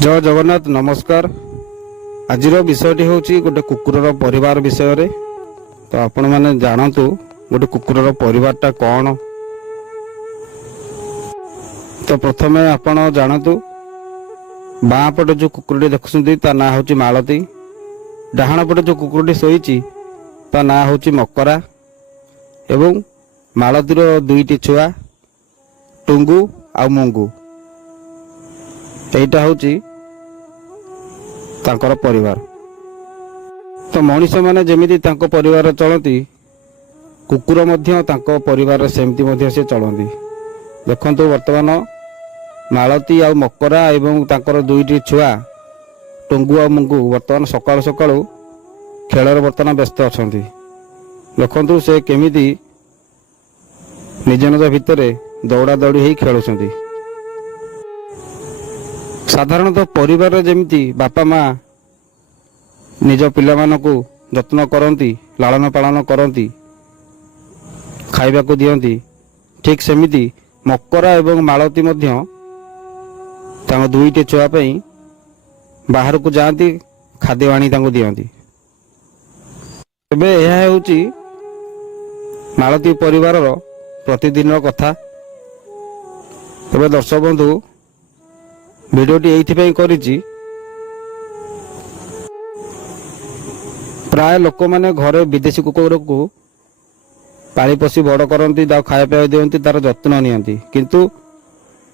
जय जगन्नाथ नमस्कार। आज विषयटी हूँ गोटे कुकुर परिवार विषय तो आपण मैंने जानतु गोटे कुकुर परिवारटा कौन। तो प्रथमे आपण जानतु बाँ पटे जो कुकुरटी देखुं ता ना हूँ मालती। डाहाण पटे जो कुकुरटी शोची ता ना हूँ मकरा एवं मालतीर दुईटी छुआ टुंगु आ मुंगु। एटा हूँ तांकर परिवार। तो मनीष माने जेमिति तांको परिवार चलती कुकुर मध्य तांको परिवार सेमती मध्य से चलती। देखंतु वर्तमान मालती आ मकरा एवं तांकर दुईटी छुआ टुंगु आ मुंगु वर्तमान सकाळु सकाळु खेलर वर्तमान व्यस्त अछंती। देखंतु से केमिति निज निज भितर दौड़ा दौड़ी ही खेलुछंती। साधारणतः परिवार जमिति बापा माँ निज पिलामानकु जत्न करती लालन पालन करती खाइबा को दियंती, ठीक सेमिति मकरा एवं मालती मध्य तांको दुईटी छुआ पई बाहर को जाती खाद्य आनी तांको दियंती। एबे यह होउची मालती परिवार प्रतिदिन कथा। तबे दर्शक बंधु भिडियोटी एइथिपई करिछि प्राय लोक माने घरे विदेशी कुकुर को पाली पोषी बड़ करती खाया पिया दियंती तार जत्न नियंती, किंतु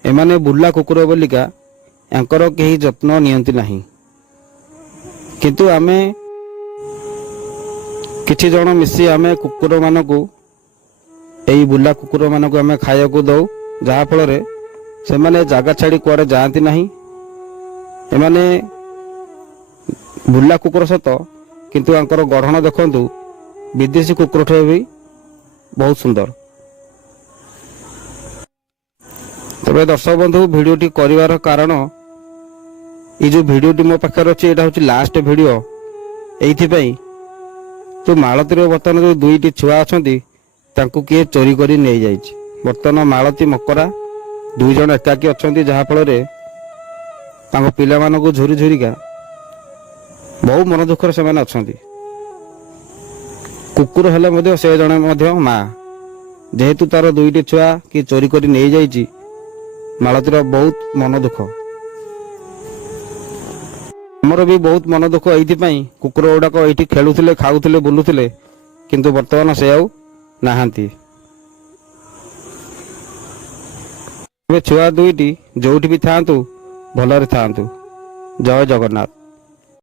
एमाने बुला कुकुर बोलिका यांकर केही जत्न नियंती नाही। किंतु आमे किछि जण मिसी आमे कुकुर मानकु एई बुला कुकुर मानकु आमे खाया को दउ, जहा फल रे सेमाने जागा छाड़ी कुआडे जाती नहीं। एमाने बुला कुकुर सत किंतु आंकर गढ़न देखंतु विदेशी कुकुर ठे भी बहुत सुंदर। तबे दर्शक बंधु भिडियोटी करिवार कारण ये जो भिडियोटी मो पाखर अच्छी एटा होची लास्ट भिडियो एइथिपई तो मालतीर बर्तमान जो दुईटी छुआ अछंती तांकु किए चोरी करी नै जाइछि। बर्तमान मालती मकरा दुई जण एकाकी अछंती, जहा फल रे तांको पिला मानको झुरी झुरिका बहु मन दुखर से माने अछंती। कुकुर हेले मध्य से जणे मध्य माँ जेहेतु तार दुईटी छुआ कि चोरी करी नै जाइछि मालतीर बहुत मन दुख। हमर भी बहुत मन दुख एइथिपई कुकुर गुडाक एइठी खेलुथिले खाउथिले बुलुथिले, किंतु वर्तमान से आउ नाहांती। छुआ दुईटी जोठी भी थांतु भलरे थांतु। जय जगन्नाथ।